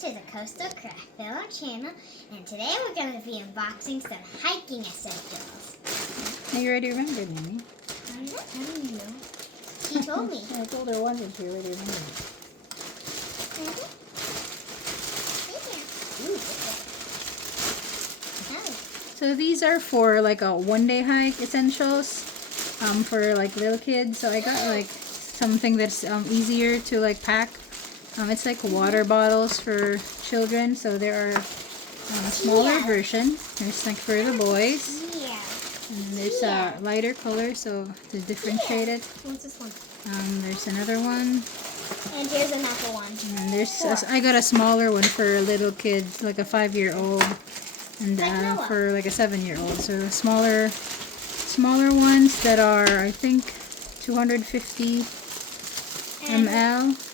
to the CoastalCraftFilAm channel, and today we're going to be unboxing some hiking essentials. You already remembered, Mommy. I don't even know. She told me. I told her once and she already remembered. So these are for like a one-day hike essentials for like little kids. So I got like something that's easier to like pack. It's like water bottles for children. So there are a smaller version. There's like for the boys. And there's a lighter color, so to differentiate it. What's this one? There's another one. And here's another one. And there's I got a smaller one for little kids, like a 5-year-old, and for like a 7-year-old. So smaller ones that are, I think, 250 ml.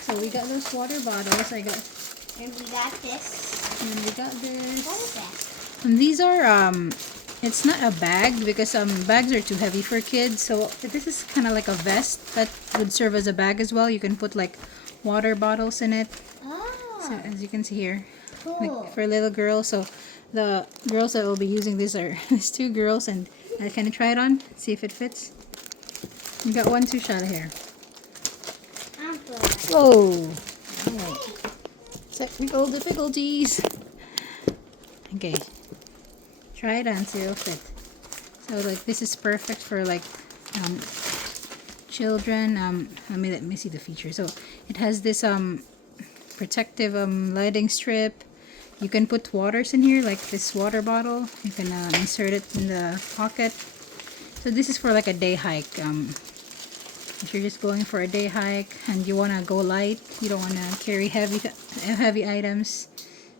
So we got those water bottles. And we got this. And we got this. What is that? And these are it's not a bag because bags are too heavy for kids. So this is kind of like a vest that would serve as a bag as well. You can put like water bottles in it. Oh. So as you can see here, Cool. like for little girls. So the girls that will be using this are these two girls, and I can try it on, see if it fits. You got one too, shot of hair. Whoa! Technical difficulties. Okay, try it on, see if it'll fit. So like this is perfect for like children. Let me see the feature. So it has this protective lighting strip. You can put waters in here, like this water bottle. You can insert it in the pocket. So this is for like a day hike. If you're just going for a day hike and you want to go light, you don't want to carry heavy items.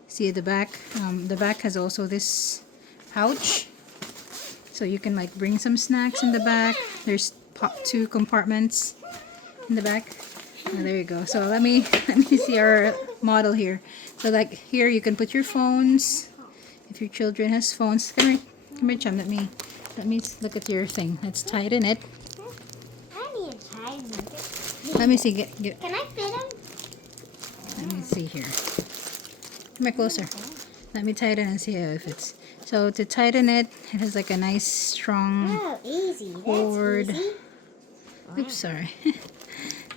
See at the back. The back has also this pouch, so you can like bring some snacks in the back. There's 2 compartments in the back. Oh, there you go. So let me see our model here. So like here you can put your phones. If your children has phones, come here, chum. Let me look at your thing. Let's tighten it. I need to tighten it. Let me see. Can I fit them? Let me see here. Come here closer. Let me tighten and see how it fits. So to tighten it, it has like a nice strong easy. cord. That's easy. Oops, sorry.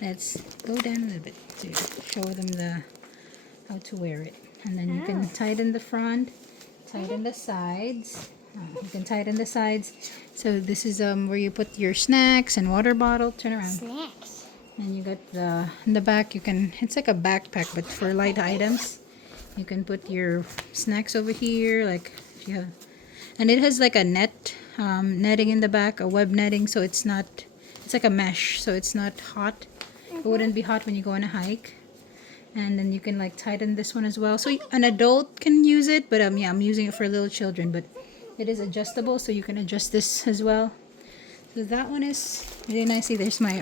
Let's go down a little bit to show them how to wear it. And then you can tighten the front, tighten the sides. You can tighten the sides. So this is where you put your snacks and water bottle. Turn around. Snacks. And you got in the back. It's like a backpack, but for light items. You can put your snacks over here, like if you have, and it has like a netting in the back, a web netting, so it's like a mesh, so it's not hot. It wouldn't be hot when you go on a hike. And then you can like tighten this one as well, so an adult can use it, but yeah, I'm using it for little children, but it is adjustable, so you can adjust this as well. So that one is really nice. See, there's my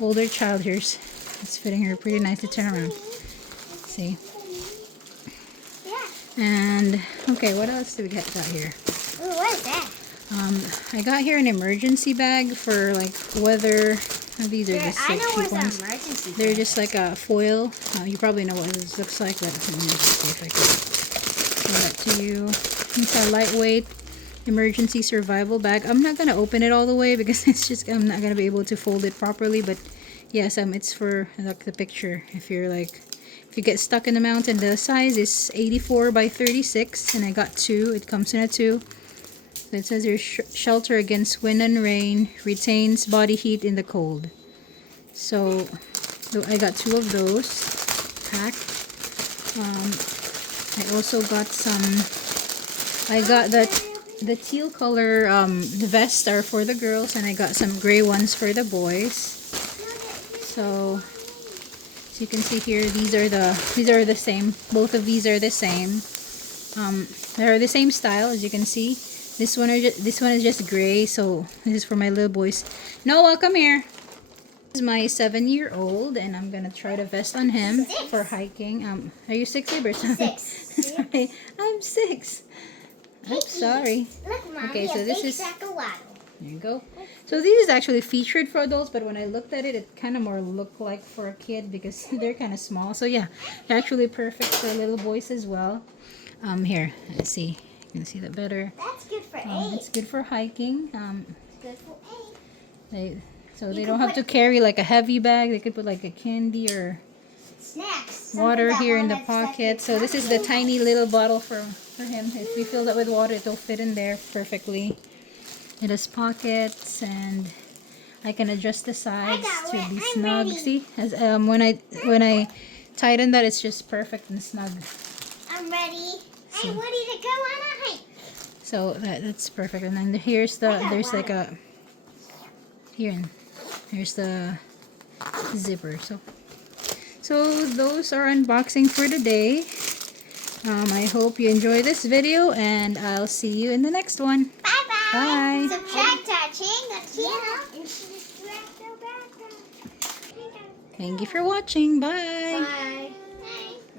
older child here. It's fitting her pretty nicely. Turn around. See. And okay, what else do we got here? Ooh, what is that? I got here an emergency bag for like weather. These are just like cheap ones. They're just like a foil. You probably know what this looks like, but let me just see if I can show that to you. It's a lightweight emergency survival bag. I'm not gonna open it all the way because I'm not gonna be able to fold it properly. But yes, it's for like the picture. If you get stuck in the mountain, the size is 84 by 36, and I got 2. It comes in a 2. So it says your shelter against wind and rain, retains body heat in the cold. So I got 2 of those packed. I also got I got the teal color the vests are for the girls, and I got some gray ones for the boys. So you can see here, these are the same. Both of these are the same. They're the same style, as you can see. This one is just gray, so this is for my little boys. Noah, come here. This is my 7-year-old, and I'm gonna try the vest on him for hiking. Are you 6, Libra? 6. Sorry, I'm 6. I'm sorry. Look, Mommy, okay, so this is. Sack of water. There you go. So this is actually featured for adults, but when I looked at it, it kind of more looked like for a kid because they're kind of small. So yeah, they're actually perfect for little boys as well. Here, let's see. You can see that better. That's good for It's good for hiking. It's good for 8. So they You don't can have to put- carry like a heavy bag. They could put like a candy or Snacks. water Something that here in the won't upset pocket. your So this is the tummy. tiny little bottle for him. If we fill that with water, it'll fit in there perfectly. It has pockets, and I can adjust the sides got to it. be I'm snug. ready. See, as when I tighten that, it's just perfect and snug. I'm ready. So- I'm ready to go on a hike. So that's perfect. And then here's the I got there's like water. here's the zipper. So those are unboxing for today. I hope you enjoy this video, and I'll see you in the next one. Bye-bye. Bye. Subscribe to our channel. And Thank you for watching. Bye. Bye.